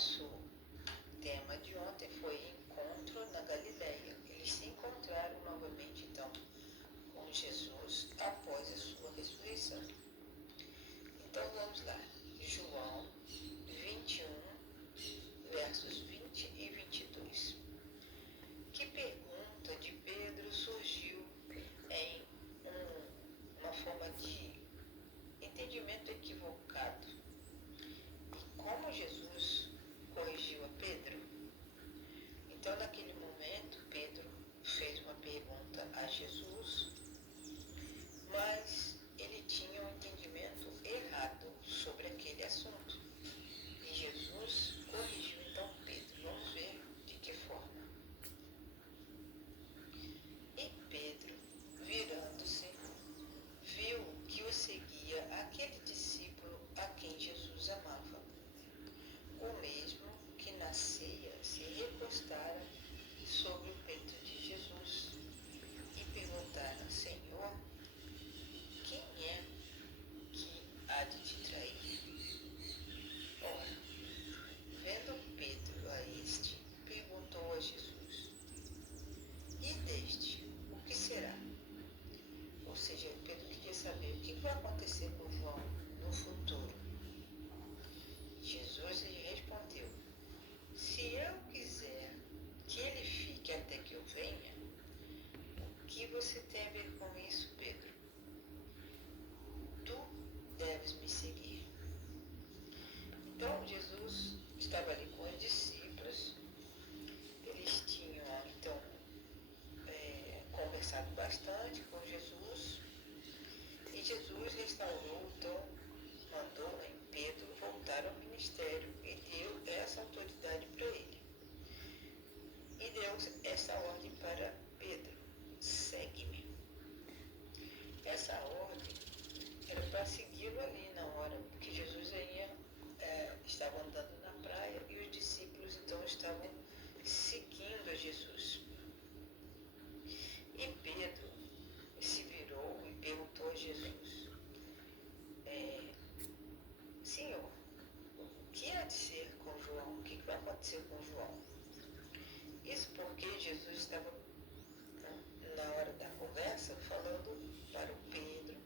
nosso tema de ontem foi encontro na Galileia. Eles se encontraram novamente, então, com Jesus após a sua ressurreição. Então vamos lá, João 21, versos 20 e 22. Que pergunta de Pedro surgiu em uma forma de entendimento equivocado. E como Jesus corrigiu a Pedro? Então, naquele momento, Pedro fez uma pergunta a Jesus, mas ele tinha um entendimento errado sobre aquele assunto. E Jesus corrigiu então Pedro. Vamos ver de que forma. E Pedro, virando-se, viu que o seguia aquele discípulo a quem Jesus amava, o mesmo que na ceia se recostara sobre o peito de Jesus e perguntara: Senhor, quem é que há de te trair? Ora, vendo Pedro a este, perguntou a Jesus: E deste, o que será? Ou seja, Pedro queria saber o que vai acontecer com João no futuro. Jesus lhe respondeu: Se eu quiser que ele fique até que eu venha, o que você tem a ver com isso, Pedro? Tu deves me seguir. Então, Jesus estava ali com os discípulos. Eles tinham, então, conversado bastante com Jesus. E Jesus restaurou, então, mandou em Pedro voltar ao ministério e deu essa autoridade para ele. E deu essa ordem para Pedro: segue-me. Essa ordem era para segui-lo ali na hora, porque Jesus estava andando na praia e os discípulos então estavam seguindo a Jesus. E Pedro se virou e perguntou a Jesus: Senhor, o que há de ser com João? O que vai acontecer com João? Isso porque Jesus estava, na hora da conversa, falando para o Pedro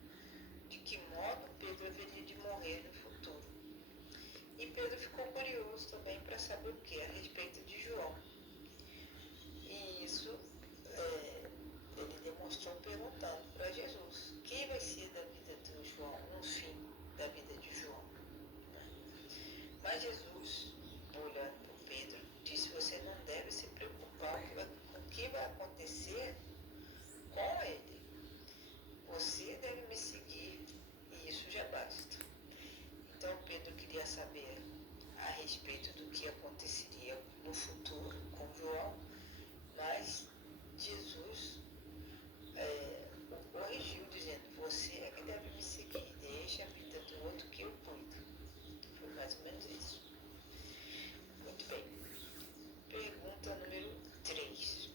de que modo Pedro haveria de morrer no futuro. E Pedro ficou curioso também para saber o que a respeito de João. E isso ele demonstrou perguntando para Jesus: o que vai ser da vida de João, no fim da vida de João? Mas Jesus, olhando para Pedro, disse: você não deve se preocupar com o que vai acontecer com ele. Você deve me seguir e isso já basta. Então Pedro queria saber a respeito do que aconteceria no futuro com João, mas Jesus o corrigiu, dizendo: você é que deve me seguir, deixa a vida do outro que eu cuido. Foi mais ou menos isso. Muito bem. Pergunta número 3.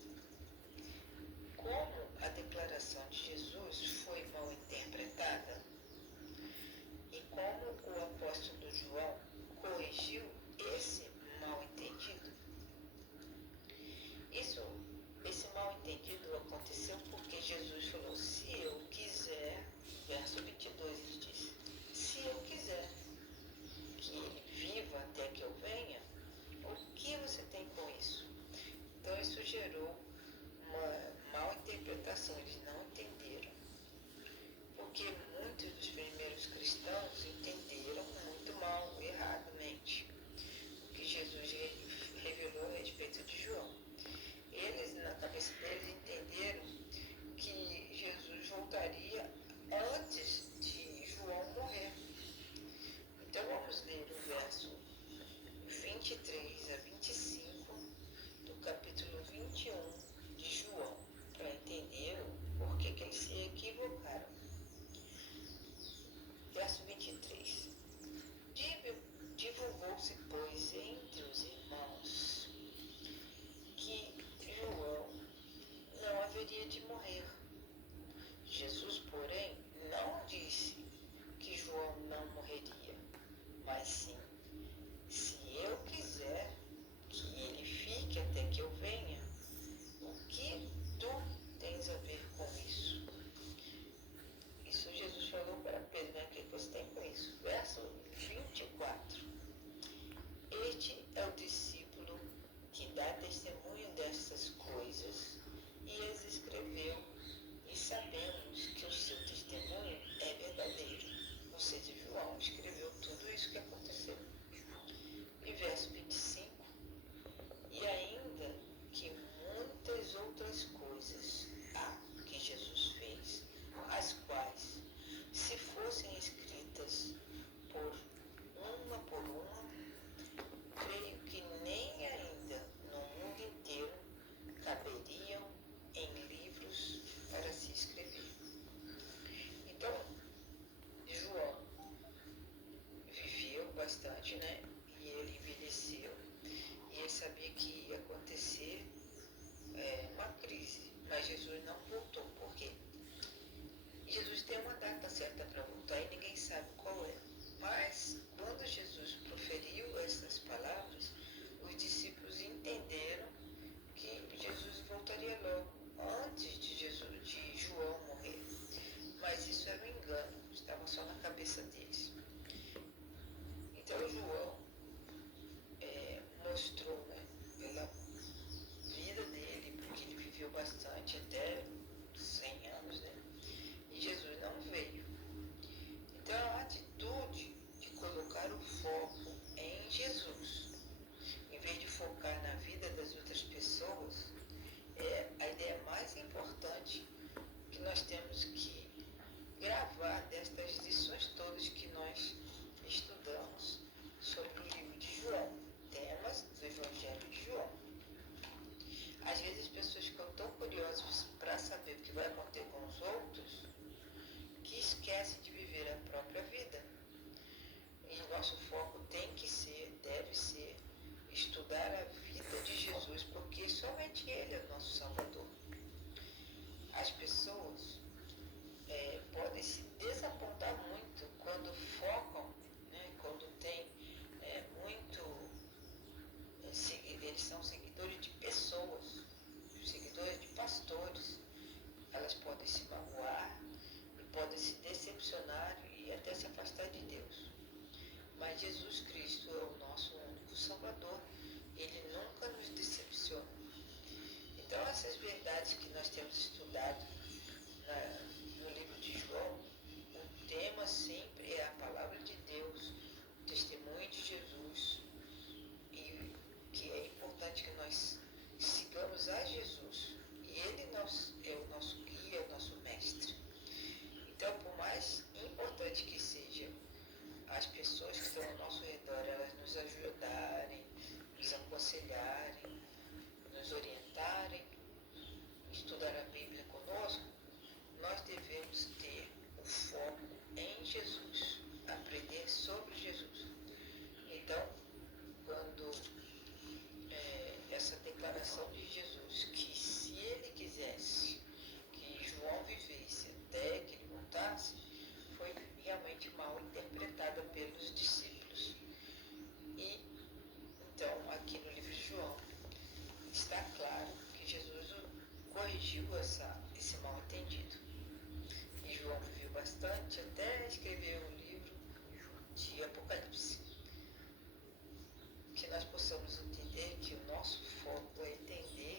Como a declaração de Jesus foi mal interpretada? E como o apóstolo João corrigiu esse mal entendido? Esse mal entendido aconteceu porque Jesus falou: se eu quiser, verso 22 ele diz: se eu quiser que ele viva até que eu venha, o que você tem com isso? Então isso gerou uma mal interpretação, eles não entenderam. Porque muitos dos primeiros cristãos entenderam muito mal, erradamente, o que Jesus revelou a respeito de João. Eles, na cabeça deles, entenderam que Jesus voltaria antes de João morrer. Então vamos ler o verso 23 a 25 do capítulo 21 de João, para entender por que eles se equivocaram. Verso 23. Divulgou-se, pois, entre os irmãos que João não haveria de morrer. Jesus, porém, não disse que João não morreria, mas sim: se eu quiser até que eu venha, o que tu tens a ver com isso? Isso Jesus falou para Pedro, né? O que você tem com isso? Verso 24. Este é o discípulo que dá testemunho dessas coisas e as escreveu, e sabemos que o seu testemunho é verdadeiro. Ou seja, João escreveu tudo isso que aconteceu. E verso 25. E ainda que muitas outras coisas há que Jesus fez, as quais, se fossem escritas por uma, creio que nem ainda no mundo inteiro caberiam em livros para se escrever. Então, João viveu bastante, né? E ele envelheceu. E ele sabia que ia acontecer uma crise. Mas Jesus não voltou. Por quê? Jesus tem uma data certa para voltar e ninguém sabe qual é. Mas, quando Jesus proferiu essas palavras, os discípulos entenderam que Jesus voltaria logo, antes de João morrer. Mas isso era um engano, estava só na cabeça deles. Então, João mostrou, né, pela vida dele, porque ele viveu bastante, até 100 anos, né? E Jesus não veio. Então, a atitude de colocar o foco em Jesus, em vez de focar na vida das outras pessoas, é a ideia mais importante que nós temos que gravar destas lições todas que nós estudamos sobre o livro de João, temas do Evangelho de João. Às vezes as pessoas ficam tão curiosas para saber o que vai acontecer com os outros que esquecem de viver a própria vida. E o nosso foco deve ser, estudar a vida de Jesus, porque somente Ele é o nosso Salvador. As pessoas podem se desapontar muito quando focam, né, quando tem eles são seguidores de pessoas, seguidores de pastores. Elas podem se magoar e podem se decepcionar e até se afastar de Deus. Mas Jesus Cristo é o nosso único Salvador. Ele nunca nos decepciona. Então, essas verdades que nós temos estudado no livro de João, o tema sempre é a palavra de Deus, o testemunho de Jesus, e que é importante que nós sigamos a Jesus. E Ele é o nosso guia, é o nosso mestre. Então, por mais importante que seja as pessoas que estão ao nosso redor, elas nos ajudarem, nos aconselharem, nos orientarem, estudar a Bíblia conosco, nós devemos ter o foco em Jesus, aprender sobre Jesus. Então, quando essa declaração de Jesus, que se ele quisesse que João vivesse até que ele voltasse, foi realmente mal interpretada pelos discípulos. E então, aqui no livro de João, está claro que Jesus corrigiu esse mal entendido. E João viveu bastante até escrever o livro de Apocalipse. Que nós possamos entender que o nosso foco é entender